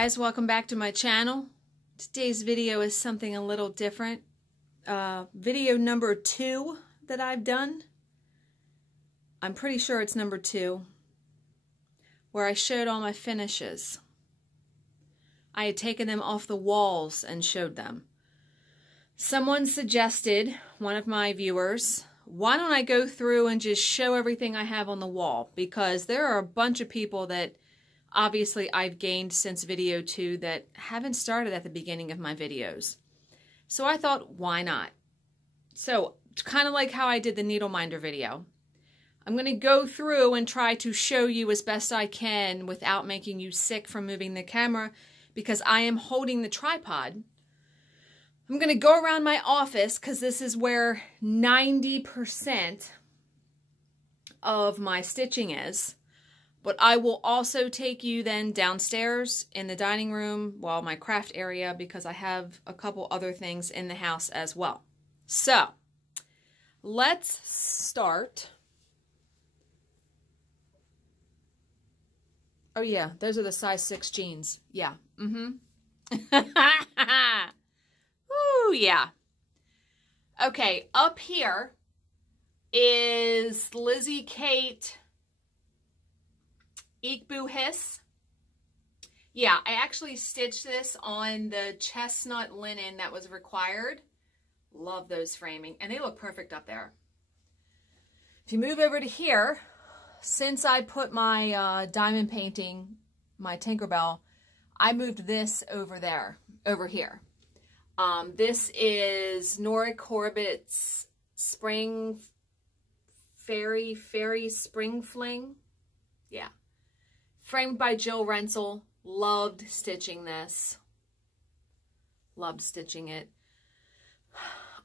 guys, welcome back to my channel. Today's video is something a little different. Video number 2 that I've done. I'm pretty sure it's number 2, where I showed all my finishes. I had taken them off the walls and showed them. Someone suggested, one of my viewers, why don't I go through and just show everything I have on the wall? Because there are a bunch of people that obviously I've gained since video 2 that haven't started at the beginning of my videos. So I thought, why not? So, kind of like how I did the needle minder video. I'm going to go through and try to show you as best I can without making you sick from moving the camera, because I am holding the tripod. I'm going to go around my office because this is where 90% of my stitching is. But I will also take you then downstairs in the dining room, well, my craft area, because I have a couple other things in the house as well. So, let's start. Oh yeah, those are the size 6 jeans. Yeah. Ooh, yeah. Okay, up here is Lizzy Kate Eek Boo Hiss. Yeah, I actually stitched this on the chestnut linen that was required. Love those framing, and they look perfect up there. If you move over to here, since I put my diamond painting, my Tinkerbell, I moved this over there, over here. This is Nora Corbett's Spring Fairy Spring Fling. Yeah. Framed by Jill Rensel. Loved stitching this. Loved stitching it.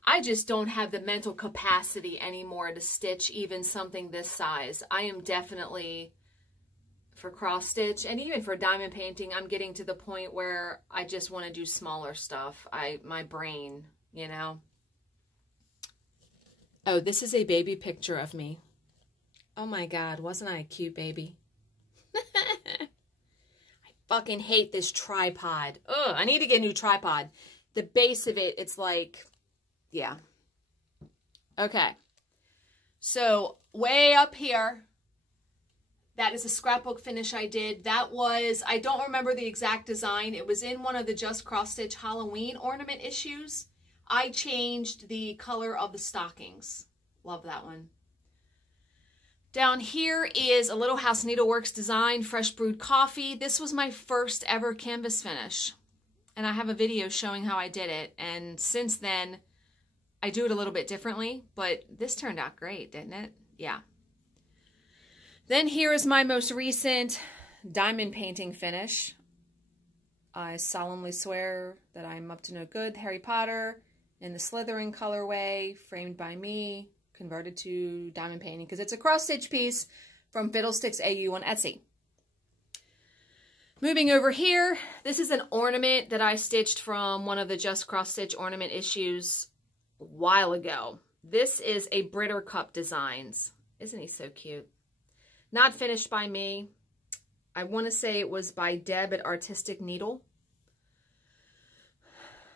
I just don't have the mental capacity anymore to stitch even something this size. I am definitely, for cross stitch and even for diamond painting, I'm getting to the point where I just want to do smaller stuff. My brain, you know. Oh, this is a baby picture of me. Oh my God, wasn't I a cute baby? I fucking hate this tripod. Ugh, I need to get a new tripod. The base of it, it's like, yeah. Okay. So, way up here, that is a scrapbook finish I did. That was, I don't remember the exact design. It was in one of the Just Cross Stitch Halloween ornament issues. I changed the color of the stockings. Love that one. Down here is a Little House Needleworks design, Fresh Brewed Coffee. This was my first ever canvas finish. And I have a video showing how I did it. And since then, I do it a little bit differently. But this turned out great, didn't it? Yeah. Then here is my most recent diamond painting finish. I solemnly swear that I'm up to no good. Harry Potter in the Slytherin colorway, framed by me. Converted to diamond painting because it's a cross stitch piece from Fiddlesticks AU on Etsy. Moving over here, this is an ornament that I stitched from one of the Just Cross Stitch ornament issues a while ago. This is a Britter Cup Designs. Isn't he so cute? Not finished by me. I want to say it was by Deb at Artistic Needle.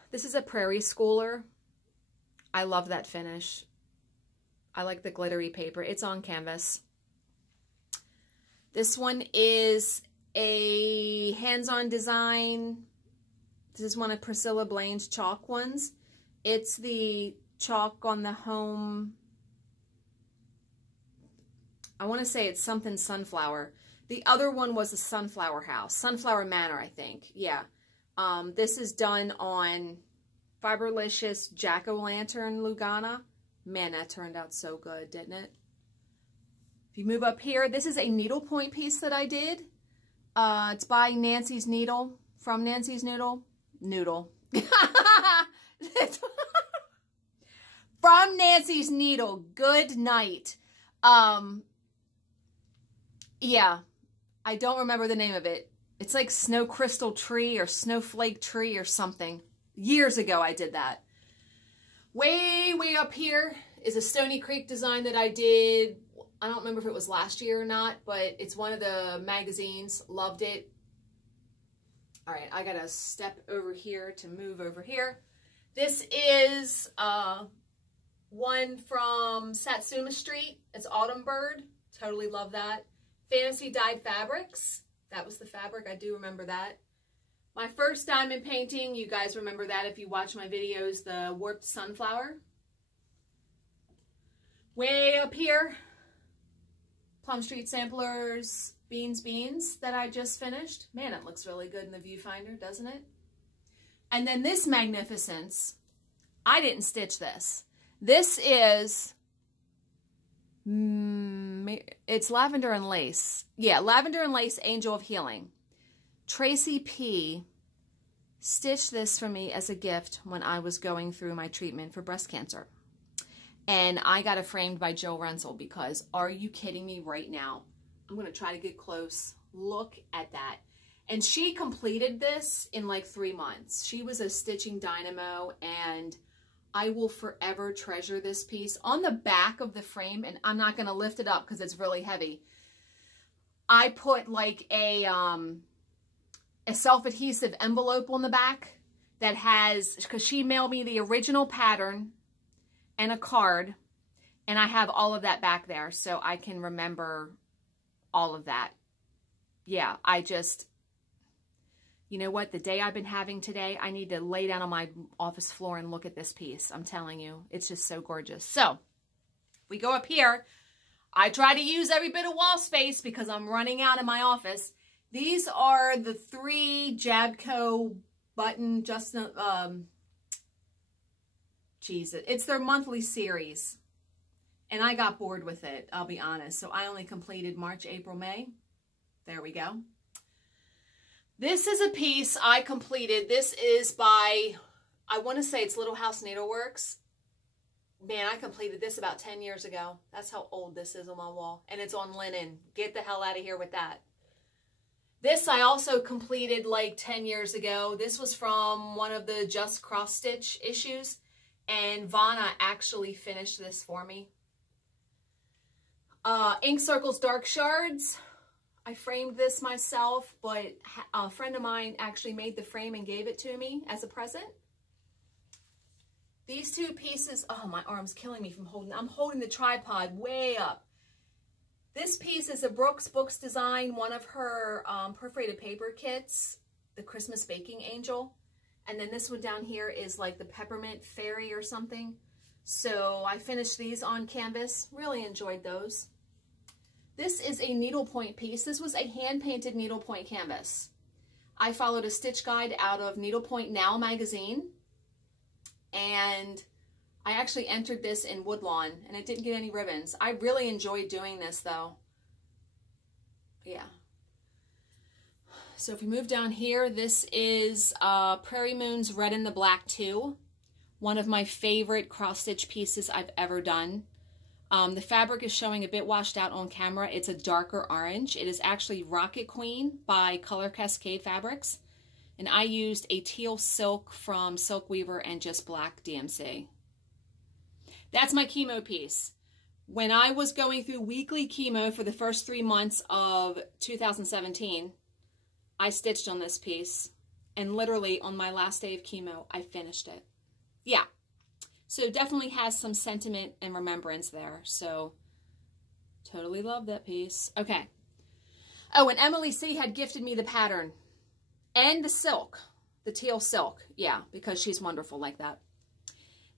This is a Prairie Schooler. I love that finish. I like the glittery paper. It's on canvas. This one is a hands-on design. This is one of Priscilla Blaine's chalk ones. It's the chalk on the home. I want to say it's something sunflower. The other one was a sunflower house. Sunflower Manor, I think. Yeah. This is done on Fiberlicious Jack-O-Lantern Lugana. Man, that turned out so good, didn't it? If you move up here, this is a needlepoint piece that I did. It's by Nancy's Needle, from Nancy's Noodle. From Nancy's Needle. Good night. Yeah, I don't remember the name of it. It's like Snow Crystal Tree or Snowflake Tree or something. Years ago I did that. Way up here is a Stony Creek design that I did. I don't remember if it was last year or not, but it's one of the magazines. Loved it. All right, I gotta step over here to move over here. This is one from Satsuma Street. It's Autumn Bird. Totally love that. Fantasy Dyed Fabrics. That was the fabric. I do remember that. My first diamond painting. You guys remember that if you watch my videos. The Warped Sunflower. Way up here, Plum Street Samplers Beans that I just finished. Man, it looks really good in the viewfinder, doesn't it? And then this magnificence, I didn't stitch this. This is, it's Lavender and Lace. Yeah, Lavender and Lace Angel of Healing. Tracy P. stitched this for me as a gift when I was going through my treatment for breast cancer. And I got it framed by Joe Renzel because, are you kidding me right now? I'm going to try to get close. Look at that. And she completed this in like 3 months. She was a stitching dynamo, and I will forever treasure this piece. On the back of the frame, and I'm not going to lift it up because it's really heavy, I put like a self-adhesive envelope on the back that has, because she mailed me the original pattern and a card, and I have all of that back there so I can remember all of that. Yeah, I just, you know what, the day I've been having today, I need to lay down on my office floor and look at this piece. I'm telling you, it's just so gorgeous. So, we go up here. I try to use every bit of wall space because I'm running out of my office. These are the 3 Jabco button, it's their monthly series. And I got bored with it, I'll be honest. So I only completed March, April, May. There we go. This is a piece I completed. This is by, I want to say it's Little House Needleworks. Man, I completed this about 10 years ago. That's how old this is on my wall. And it's on linen. Get the hell out of here with that. This I also completed like 10 years ago. This was from one of the Just Cross Stitch issues. And Vanna actually finished this for me. Ink Circles Dark Shards. I framed this myself, but a friend of mine actually made the frame and gave it to me as a present. These 2 pieces, oh, my arm's killing me from holding, I'm holding the tripod way up. This piece is a Brooks Books design, one of her perforated paper kits, the Christmas Baking Angel. And then this one down here is like the Peppermint Fairy or something. So I finished these on canvas. Really enjoyed those. This is a needlepoint piece. This was a hand-painted needlepoint canvas. I followed a stitch guide out of Needlepoint Now magazine. And I actually entered this in Woodlawn, and it didn't get any ribbons. I really enjoyed doing this, though. Yeah. So if we move down here, this is Prairie Moon's Red and the Black 2. One of my favorite cross-stitch pieces I've ever done. The fabric is showing a bit washed out on camera. It's a darker orange. It is actually Rocket Queen by Color Cascade Fabrics. And I used a teal silk from Silk Weaver and just black DMC. That's my chemo piece. When I was going through weekly chemo for the first 3 months of 2017, I stitched on this piece. And literally on my last day of chemo, I finished it. Yeah. So definitely has some sentiment and remembrance there. So totally love that piece. Okay. Oh, and Emily C. had gifted me the pattern and the silk, the teal silk. Yeah, because she's wonderful like that.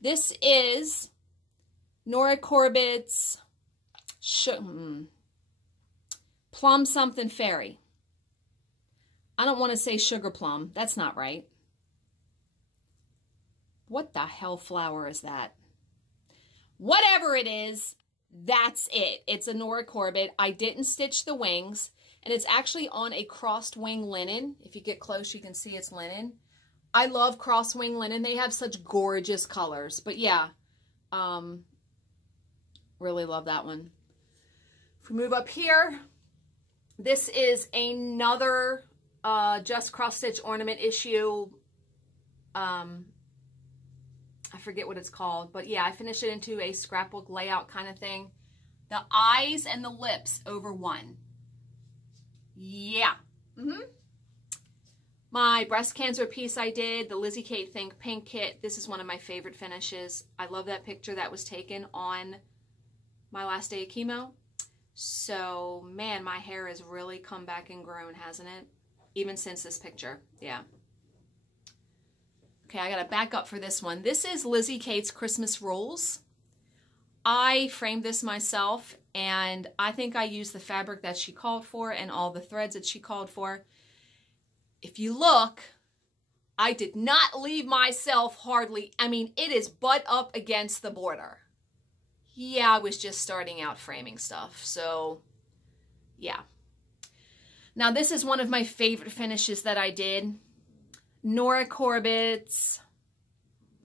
This is Nora Corbett's Plum Something Fairy. I don't want to say sugar plum. That's not right. What the hell flower is that? Whatever it is, that's it. It's a Nora Corbett. I didn't stitch the wings, and it's actually on a crossed wing linen. If you get close, you can see it's linen. I love cross wing linen. They have such gorgeous colors. But yeah, really love that one. If we move up here, this is another Just Cross Stitch ornament issue. I forget what it's called, but yeah, I finished it into a scrapbook layout kind of thing. The eyes and the lips over one. Yeah. My breast cancer piece I did, the Lizzy Kate Think Pink kit. This is one of my favorite finishes. I love that picture that was taken on my last day of chemo. So, man, my hair has really come back and grown, hasn't it? Even since this picture, yeah. Okay, I gotta back up for this one. This is Lizzy Kate's Christmas Rolls. I framed this myself, and I think I used the fabric that she called for and all the threads that she called for. If you look, I did not leave myself hardly. I mean, it is butt up against the border. Yeah, I was just starting out framing stuff, so yeah. Now, this is one of my favorite finishes that I did. Nora Corbett's.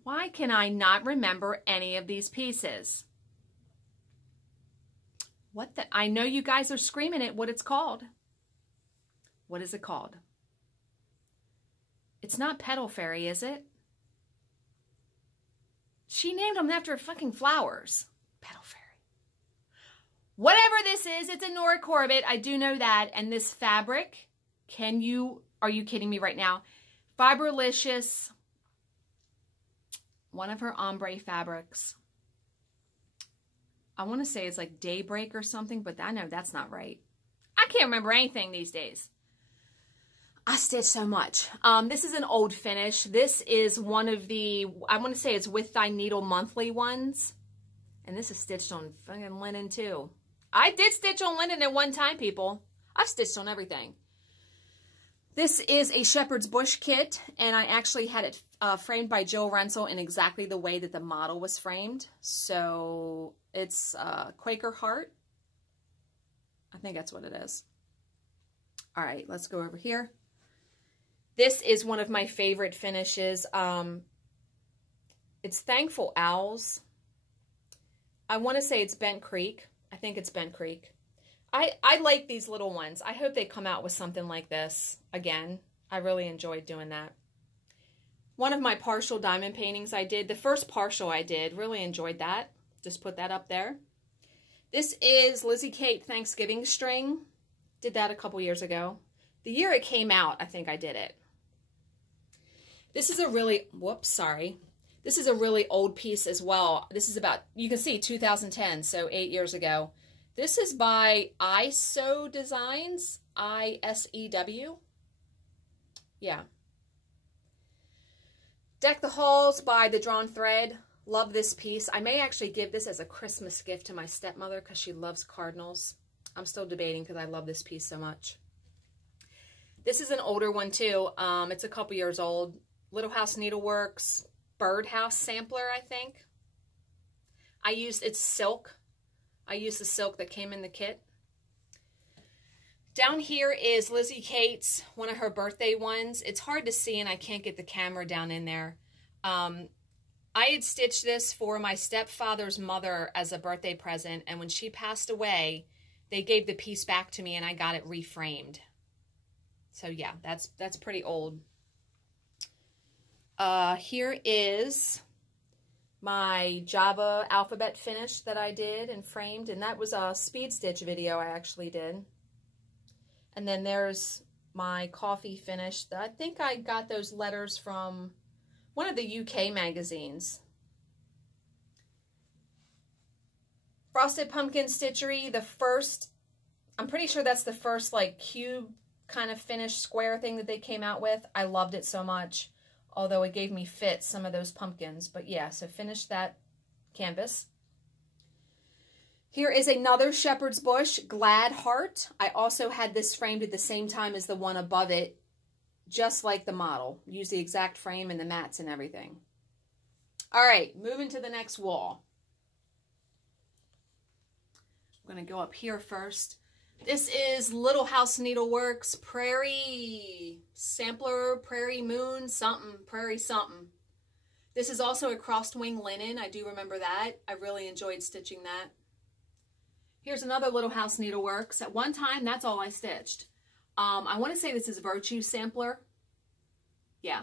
Why can I not remember any of these pieces? What the? I know you guys are screaming at what it's called. What is it called? It's not Petal Fairy, is it? She named them after fucking flowers. Petal Fairy. Whatever this is, it's a Nora Corbett. I do know that. And this fabric, are you kidding me right now? Fiberlicious, one of her ombre fabrics. I want to say it's like Daybreak or something, but I know that's not right. I can't remember anything these days. I stitch so much. This is an old finish. This is one of the, I want to say it's With Thy Needle monthly ones. And this is stitched on fucking linen too. I did stitch on linen at one time, people. I've stitched on everything. This is a Shepherd's Bush kit, and I actually had it framed by Jill Rensel in exactly the way that the model was framed. So it's Quaker Heart. I think that's what it is. All right, let's go over here. This is one of my favorite finishes. It's Thankful Owls. I want to say it's Bent Creek. I think it's Bent Creek. I like these little ones. I hope they come out with something like this again. I really enjoyed doing that. One of my partial diamond paintings I did. The first partial I did. Really enjoyed that. Just put that up there. This is Lizzy Kate Thanksgiving String. Did that a couple years ago. The year it came out, I think I did it. This is a really, whoops, sorry. This is a really old piece as well. This is about, you can see 2010, so 8 years ago. This is by ISEW Designs, I-S-E-W. Yeah. Deck the Halls by The Drawn Thread. Love this piece. I may actually give this as a Christmas gift to my stepmother because she loves cardinals. I'm still debating because I love this piece so much. This is an older one too. It's a couple years old. Little House Needleworks Birdhouse sampler, I think. It's silk. I used the silk that came in the kit. Down here is Lizzy Kate's, one of her birthday ones. It's hard to see and I can't get the camera down in there. I had stitched this for my stepfather's mother as a birthday present, and when she passed away, they gave the piece back to me and I got it reframed. So yeah, that's pretty old. Here is my Java alphabet finish that I did and framed, and that was a speed stitch video I actually did. And then there's my coffee finish. I think I got those letters from one of the UK magazines. Frosted Pumpkin Stitchery, the first, I'm pretty sure that's the first like cube kind of finished square thing that they came out with. I loved it so much, although it gave me fits, some of those pumpkins. But yeah, so finished that canvas. Here is another Shepherd's Bush Glad Heart. I also had this framed at the same time as the one above it, just like the model. Use the exact frame and the mats and everything. All right, moving to the next wall. I'm going to go up here first. This is Little House Needleworks Prairie Sampler, Prairie Moon, something, Prairie something. This is also a crossed wing linen. I do remember that. I really enjoyed stitching that. Here's another Little House Needleworks. At one time, that's all I stitched. I want to say this is Virtue Sampler. Yeah.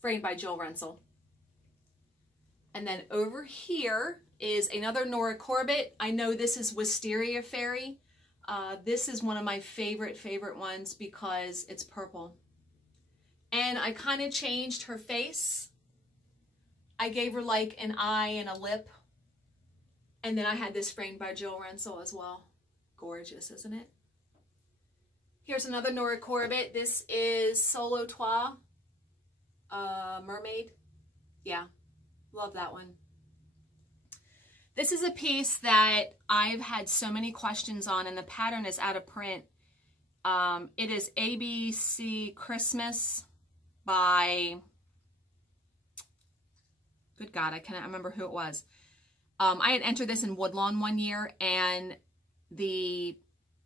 Framed by Jill Rensel. And then over here is another Nora Corbett. I know this is Wisteria Fairy. This is one of my favorite ones because it's purple. then I kind of changed her face. I gave her like an eye and a lip. And then I had this framed by Jill Rensel as well. Gorgeous, isn't it? Here's another Nora Corbett. This is Solo Trois Mermaid. Yeah, love that one. This is a piece that I've had so many questions on, and the pattern is out of print. It is ABC Christmas by, good God, I cannot remember who it was. I had entered this in Woodlawn one year, and the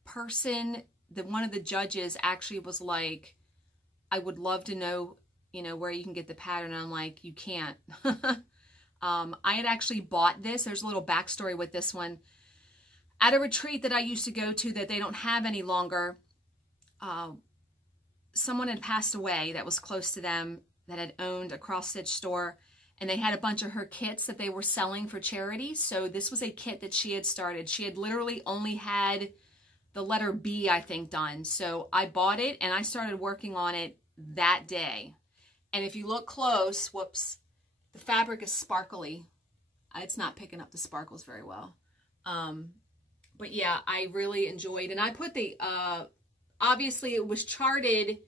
person, one of the judges actually was like, I would love to know, you know, where you can get the pattern. And I'm like, you can't. I had actually bought this. There's a little backstory with this one. At a retreat that I used to go to that they don't have any longer, someone had passed away that was close to them that had owned a cross-stitch store, and they had a bunch of her kits that they were selling for charity. So this was a kit that she had started. She had literally only had the letter B, I think, done. So I bought it and I started working on it that day. And if you look close, whoops, the fabric is sparkly. It's not picking up the sparkles very well. But yeah, I really enjoyed, and I put the, obviously it was charted,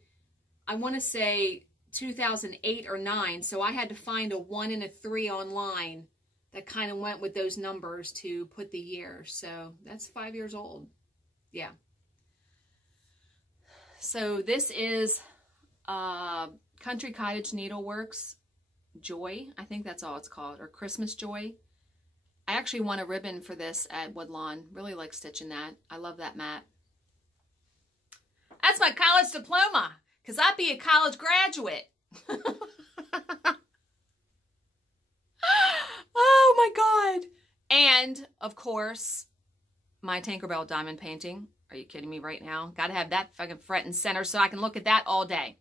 I want to say 2008 or 9. So I had to find a 1 and a 3 online that kind of went with those numbers to put the year. So that's 5 years old. Yeah. So this is Country Cottage Needleworks Joy. I think that's all it's called, or Christmas Joy. I actually won a ribbon for this at Woodlawn. Really like stitching that. I love that mat. That's my college diploma, because I'd be a college graduate. Oh my God. And of course, my Tinkerbell diamond painting. Are you kidding me right now? Got to have that fucking front and center so I can look at that all day.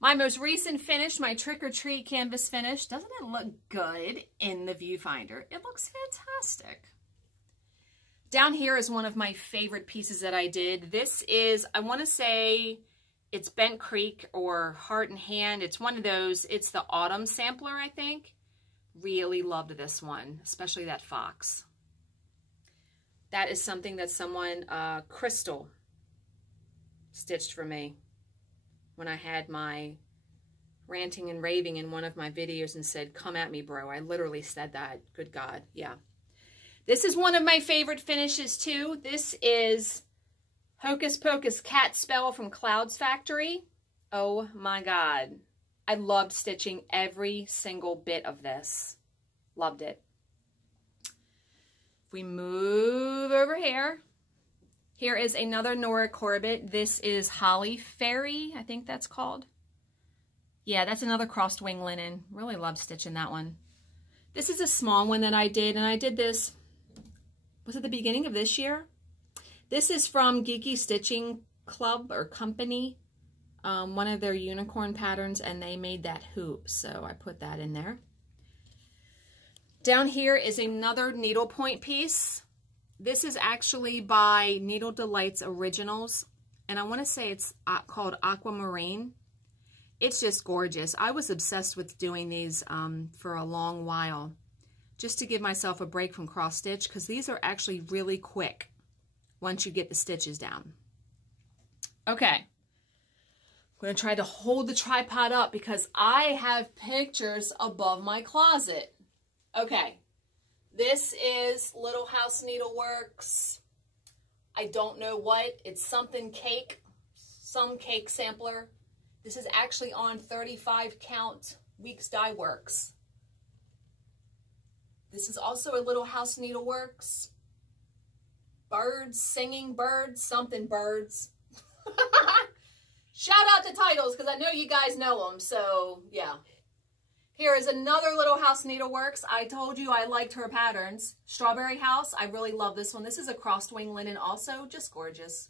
My most recent finish, my Trick or Treat canvas finish. Doesn't it look good in the viewfinder? It looks fantastic. Down here is one of my favorite pieces that I did. This is, I want to say it's Bent Creek or Heart and Hand. It's one of those. It's the Autumn sampler, I think. Really loved this one, especially that fox. That is something that someone, Crystal, stitched for me when I had my ranting and raving in one of my videos and said, come at me, bro. I literally said that. Good God. Yeah. This is one of my favorite finishes too. This is Hocus Pocus Cat Spell from Clouds Factory. Oh my God. I loved stitching every single bit of this. Loved it. If we move over here, here is another Nora Corbett. This is Holly Fairy, I think that's called. Yeah, that's another crossed wing linen. Really love stitching that one. This is a small one that I did, and I did this, was it the beginning of this year? This is from Geeky Stitching Club or Company, one of their unicorn patterns, and they made that hoop, so I put that in there. Down here is another needlepoint piece. This is actually by Needle Delights Originals, and I want to say it's called Aquamarine. It's just gorgeous. I was obsessed with doing these for a long while, just to give myself a break from cross stitch, because these are actually really quick once you get the stitches down. Okay, I'm going to try to hold the tripod up because I have pictures above my closet. Okay, this is Little House Needleworks. I don't know what. It's something cake, some cake sampler. This is actually on 35 count Weeks Dye Works. This is also a Little House Needleworks. Birds, singing birds, something birds. Shout out to titles because I know you guys know them. So yeah. Here is another Little House Needleworks. I told you I liked her patterns. Strawberry House. I really love this one. This is a crossed wing linen also. Just gorgeous.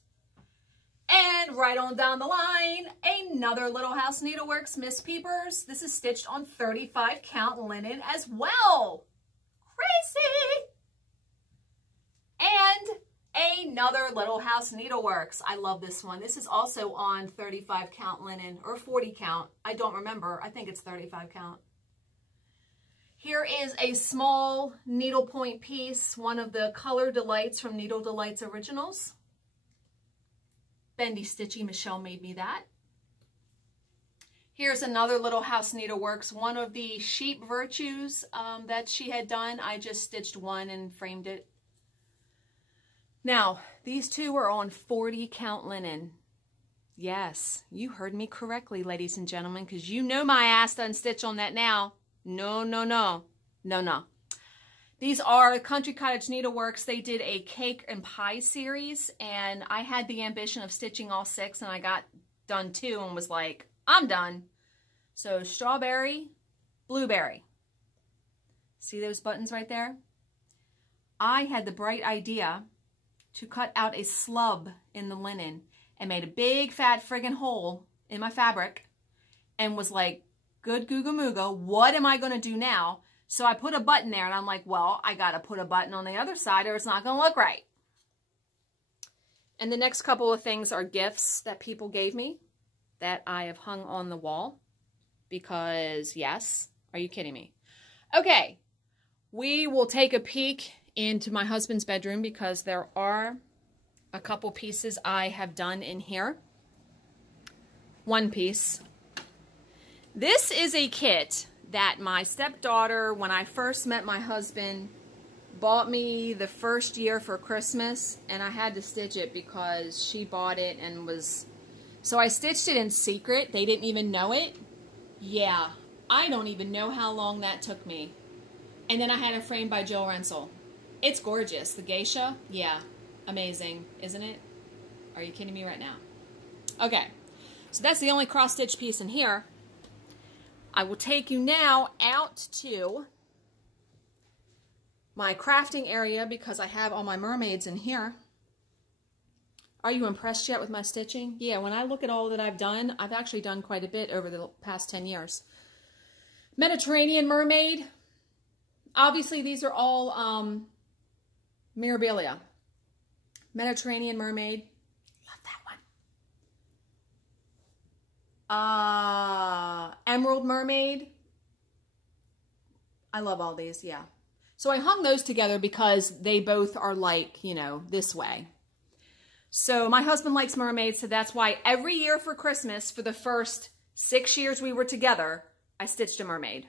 And right on down the line, another Little House Needleworks Miss Peepers. This is stitched on 35 count linen as well. Crazy. And another Little House Needleworks. I love this one. This is also on 35 count linen or 40 count. I don't remember. I think it's 35 count. Here is a small needlepoint piece, one of the Color Delights from Needle Delights Originals. Bendy Stitchy Michelle made me that. Here's another Little House Needleworks, one of the Sheep Virtues that she had done. I just stitched one and framed it. Now, these two are on 40 count linen. Yes, you heard me correctly, ladies and gentlemen, because you know my ass doesn't stitch on that now. No, no, no. No, no. These are Country Cottage Needleworks. They did a cake and pie series, and I had the ambition of stitching all 6, and I got done 2 and was like, I'm done. So strawberry, blueberry. See those buttons right there? I had the bright idea to cut out a slub in the linen and made a big fat friggin' hole in my fabric and was like, good googa mooga, what am I going to do now? So I put a button there and I'm like, well, I got to put a button on the other side or it's not going to look right. And the next couple of things are gifts that people gave me that I have hung on the wall because, yes, are you kidding me? Okay, we will take a peek into my husband's bedroom because there are a couple pieces I have done in here. One piece. This is a kit that my stepdaughter, when I first met my husband, bought me the first year for Christmas, and I had to stitch it because she bought it and was... So I stitched it in secret. They didn't even know it. Yeah, I don't even know how long that took me. And then I had it framed by Jill Rensel. It's gorgeous. The geisha, yeah, amazing, isn't it? Are you kidding me right now? Okay, so that's the only cross-stitch piece in here. I will take you now out to my crafting area because I have all my mermaids in here. Are you impressed yet with my stitching? Yeah, when I look at all that I've done, I've actually done quite a bit over the past 10 years. Mediterranean Mermaid. Obviously, these are all Mirabilia. Mediterranean Mermaid. Love that one. Emerald Mermaid. I love all these, yeah. So I hung those together because they both are like, you know, this way. So my husband likes mermaids, so that's why every year for Christmas, for the first 6 years we were together, I stitched a mermaid.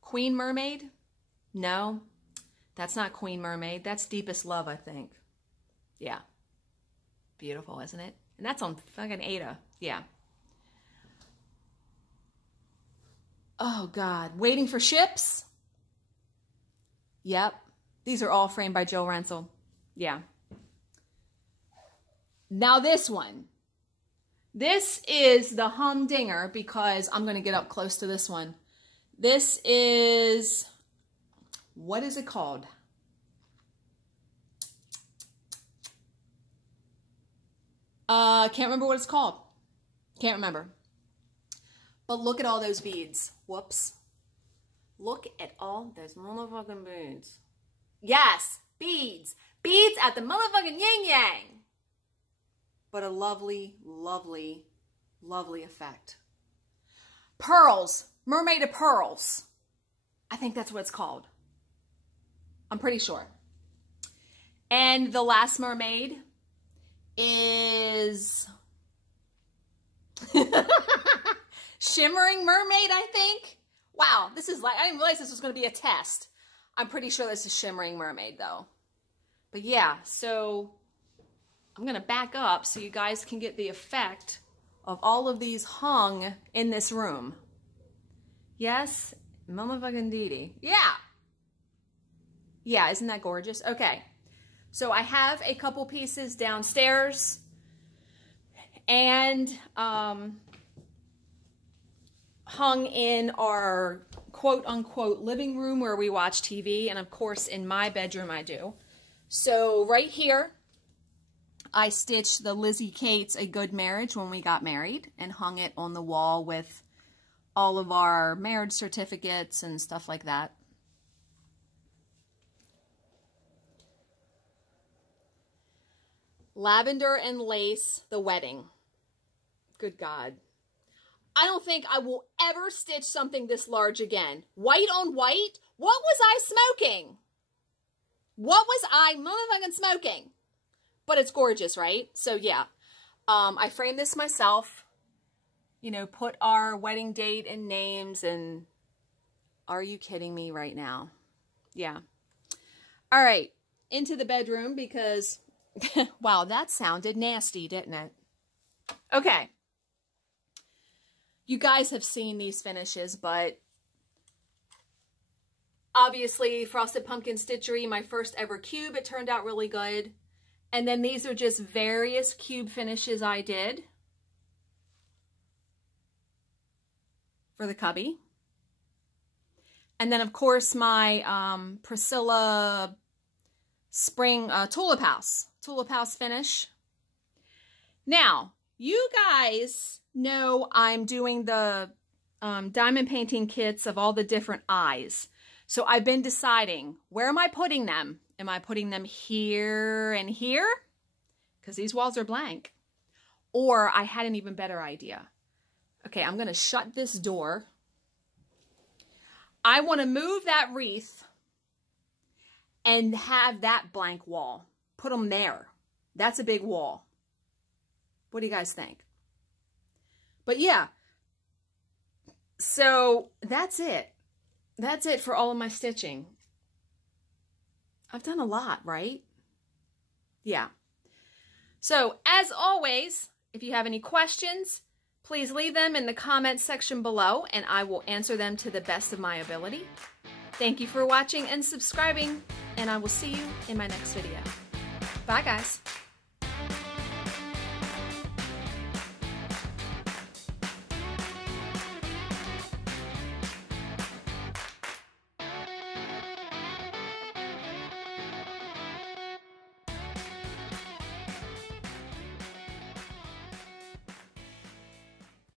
Queen Mermaid? No, that's not Queen Mermaid. That's Deepest Love, I think. Yeah. Beautiful, isn't it? And that's on fucking Ada. Yeah. Oh, God. Waiting for Ships? Yep. These are all framed by Jill Rensel. Yeah. Now this one. This is the humdinger because I'm going to get up close to this one. This is, what is it called? Can't remember what it's called. Can't remember. But look at all those beads. Whoops. Look at all those motherfucking beads. Yes, beads. Beads at the motherfucking yin-yang. But a lovely, lovely, lovely effect. Pearls. Mermaid of Pearls. I think that's what it's called. I'm pretty sure. And the last mermaid is Shimmering Mermaid, I think. Wow, this is like, I didn't realize this was going to be a test. I'm pretty sure this is Shimmering Mermaid, though. But yeah, so I'm going to back up so you guys can get the effect of all of these hung in this room. Yes, motherfucking Dee. Yeah. Yeah, isn't that gorgeous? Okay. So I have a couple pieces downstairs and hung in our quote-unquote living room where we watch TV, and of course in my bedroom I do. So right here, I stitched the Lizzy Kate's A Good Marriage when we got married and hung it on the wall with all of our marriage certificates and stuff like that. Lavender and Lace, the wedding. Good God. I don't think I will ever stitch something this large again. White on white? What was I smoking? What was I motherfucking smoking? But it's gorgeous, right? So yeah, I framed this myself. You know, put our wedding date and names and... Are you kidding me right now? Yeah. All right, into the bedroom because... wow, that sounded nasty, didn't it? Okay. You guys have seen these finishes, but obviously Frosted Pumpkin Stitchery, my first ever cube, it turned out really good. And then these are just various cube finishes I did for the cubby. And then, of course, my Priscilla Spring Tulip House finish. Now, you guys know I'm doing the diamond painting kits of all the different eyes. So I've been deciding, where am I putting them? Am I putting them here and here? Because these walls are blank. Or I had an even better idea. Okay, I'm going to shut this door. I want to move that wreath and have that blank wall. Put them there. That's a big wall. What do you guys think? But yeah, so that's it. That's it for all of my stitching. I've done a lot, right? Yeah. So as always, if you have any questions, please leave them in the comments section below and I will answer them to the best of my ability. Thank you for watching and subscribing, and I will see you in my next video. Bye, guys.